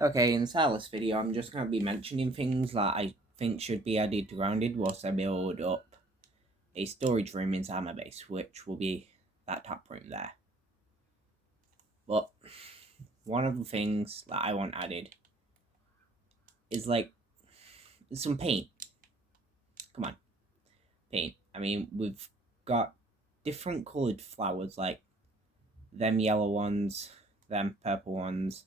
Okay, in this video, I'm just going to be mentioning things that I think should be added to Grounded whilst I build up a storage room inside my base, which will be that top room there. But one of the things that I want added is like some paint. Come on, paint. I mean, we've got different coloured flowers, like them yellow ones, them purple ones.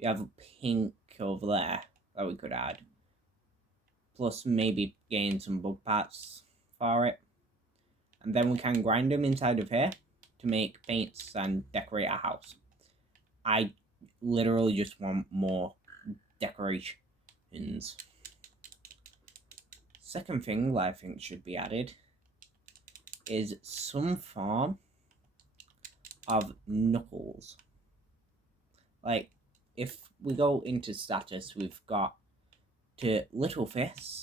We have a pink over there that we could add. Plus maybe gain some bug parts for it. And then we can grind them inside of here to make paints and decorate our house. I literally just want more decorations. Second thing that I think should be added is some form of knuckles. Like, if we go into status, we've got to little fists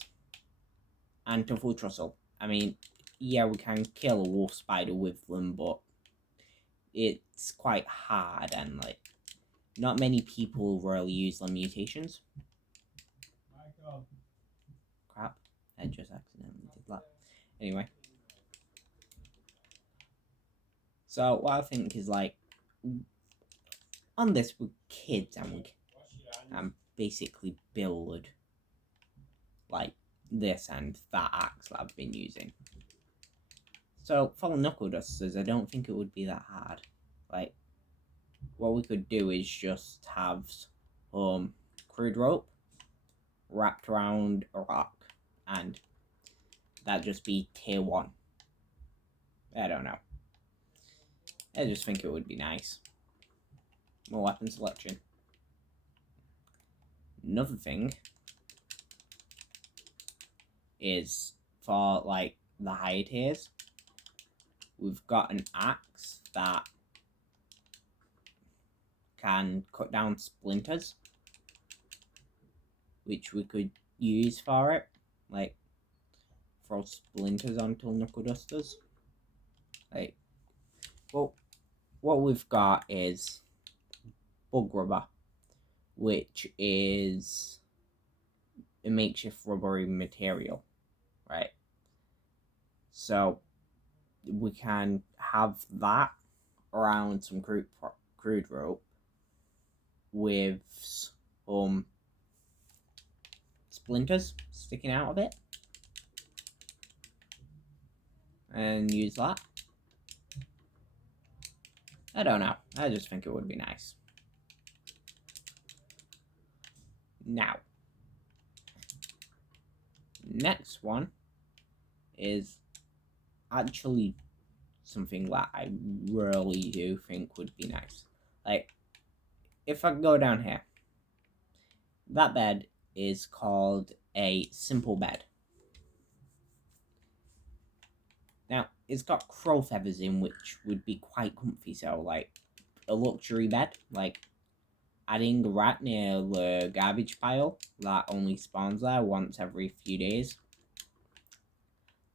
and to full trussel. I mean, yeah, we can kill a wolf spider with them, but it's quite hard and like not many people really use the mutations. Crap, I just accidentally did that. Anyway, so what I think is like on this with kids and we basically build like this and that axe that I've been using. So for the knuckle dusters, I don't think it would be that hard. Like, what we could do is just have crude rope wrapped around a rock, and that'd just be tier 1. I don't know. I just think it would be nice. More weapon selection. Another thing is for like the higher tiers, we've got an axe that can cut down splinters, which we could use for it, like throw splinters onto knuckle dusters. Like, well, what we've got is bug rubber, which is a makeshift rubbery material, right? So we can have that around some crude rope with some splinters sticking out of it and use that. I don't know. I just think it would be nice. Now, next one is actually something that I really do think would be nice. Like, if I go down here, that bed is called a simple bed. Now, it's got crow feathers in, which would be quite comfy, so like a luxury bed, like adding a rat near the garbage pile that only spawns there once every few days.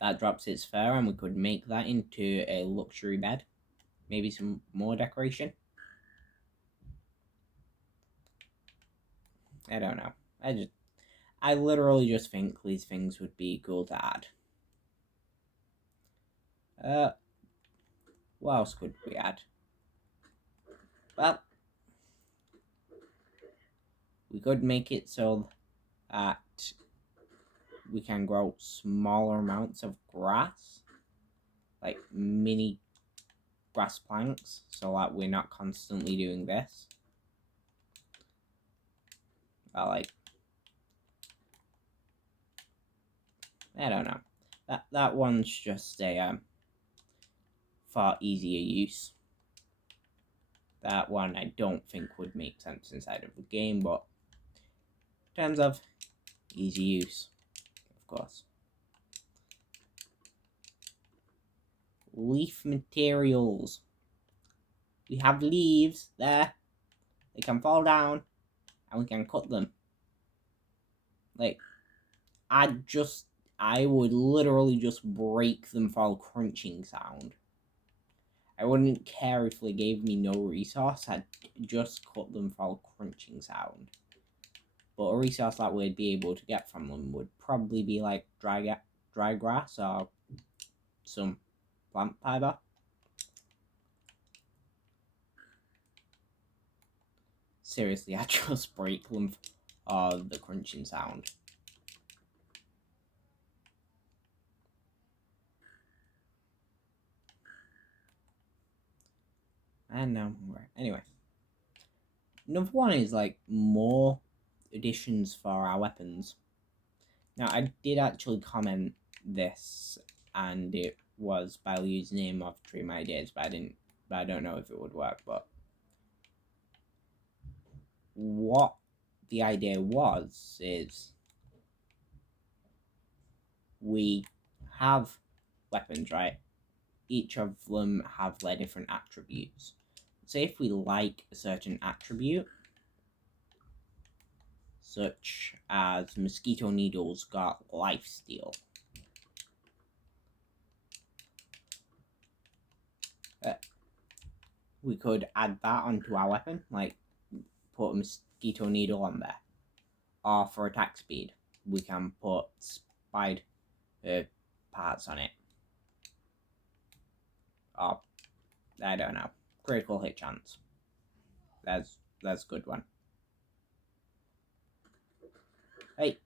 That drops its fur, and we could make that into a luxury bed. Maybe some more decoration. I don't know. I literally just think these things would be cool to add. What else could we add? Well, we could make it so that we can grow smaller amounts of grass, like mini grass planks, so that we're not constantly doing this. I don't know. That one's just a far easier use. That one I don't think would make sense inside of the game, but in terms of easy use, of course. Leaf materials. We have leaves there. They can fall down and we can cut them. Like, I would literally just break them for a crunching sound. I wouldn't care if they gave me no resource, I'd just cut them for a crunching sound. But a resource that we'd be able to get from them would probably be like dry grass or some plant fiber. Seriously, I just break them for the crunching sound. And now, anyway. Another one is like more additions for our weapons. Now, I did actually comment this, and it was by the username of Dream Ideas, but I don't know if it would work. But what the idea was is we have weapons, right? Each of them have their different attributes. Say if we like a certain attribute, such as mosquito needles got lifesteal. We could add that onto our weapon, like put a mosquito needle on there. Or for attack speed, we can put spider parts on it. Or, I don't know, critical hit chance. That's a good one. Hey.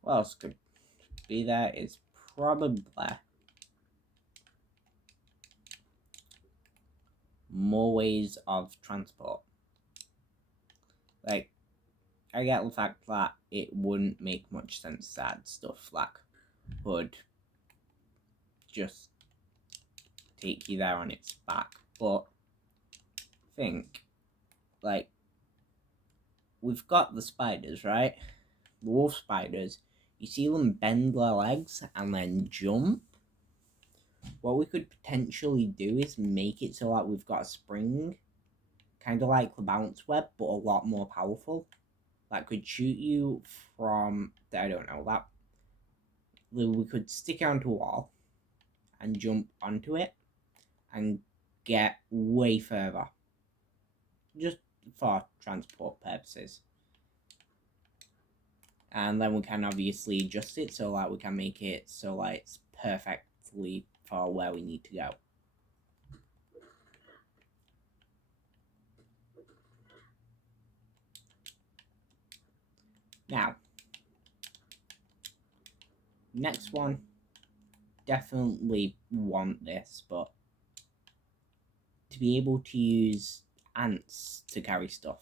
What else could be there is probably more ways of transport. Like, I get the fact that it wouldn't make much sense to add stuff like would just take you there on its back, but think, like, we've got the spiders, right? The wolf spiders, you see them bend their legs and then jump. What we could potentially do is make it so that we've got a spring, kind of like the bounce web, but a lot more powerful. That could shoot you from, I don't know, that we could stick it onto a wall and jump onto it and get way further. Just for transport purposes. And then we can obviously adjust it so that we can make it so that it's perfectly for where we need to go. Now, next one, definitely want this, but to be able to use ants to carry stuff.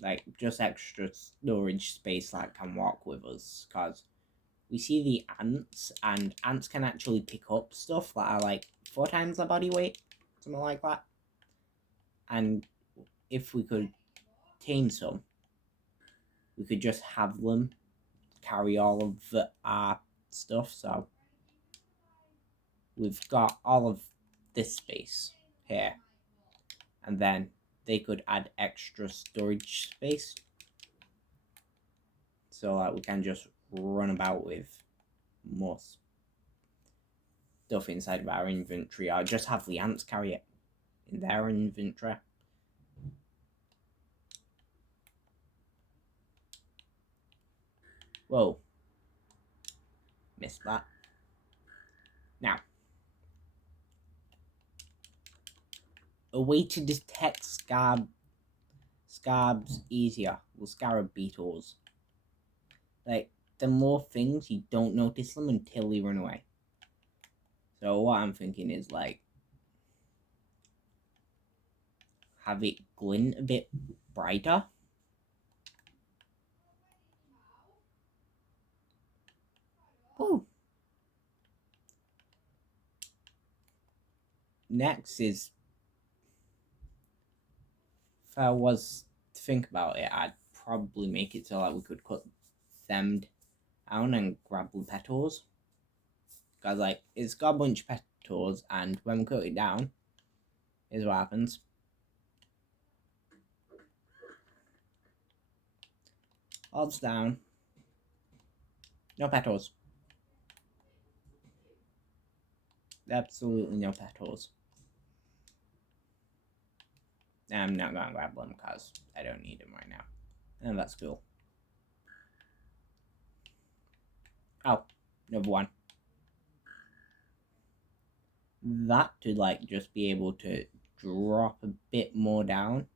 Like, just extra storage space that can walk with us, because we see the ants, and ants can actually pick up stuff that are like 4 times their body weight, something like that. And if we could tame some, we could just have them carry all of our stuff. So we've got all of this space here, and then they could add extra storage space so that we can just run about with more stuff inside of our inventory, or just have the ants carry it in their inventory. Whoa. Missed that. Now, a way to detect scabs easier with scarab beetles. Like, the more things, you don't notice them until they run away. So what I'm thinking is, like, have it glint a bit brighter. Woo. Next is, if I was to think about it, I'd probably make it so that we could cut them down and grab the petals. Because, like, it's got a bunch of petals, and when we cut it down, here's what happens. Odds down. No petals. Absolutely no petals. I'm not gonna grab them because I don't need them right now. And that's cool. Oh, another one. That to like just be able to drop a bit more down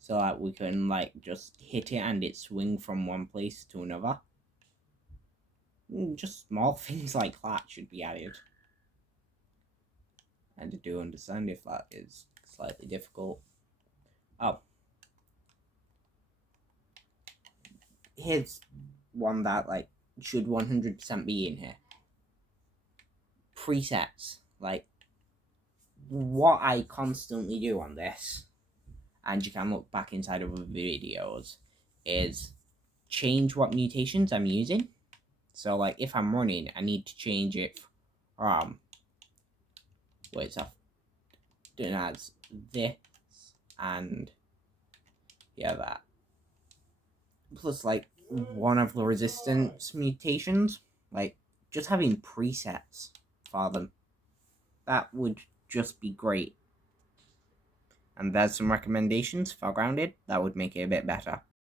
so that we can like just hit it and it swing from one place to another. Just small things like that should be added. And I do understand if that is slightly difficult. Oh, here's one that like should 100% be in here. Presets, like what I constantly do on this, and you can look back inside of other videos, is change what mutations I'm using. So like if I'm running, I need to change it from what it's doing as this and yeah that. Plus like one of the resistance mutations, like just having presets for them. That would just be great. And there's some recommendations for grounded that would make it a bit better.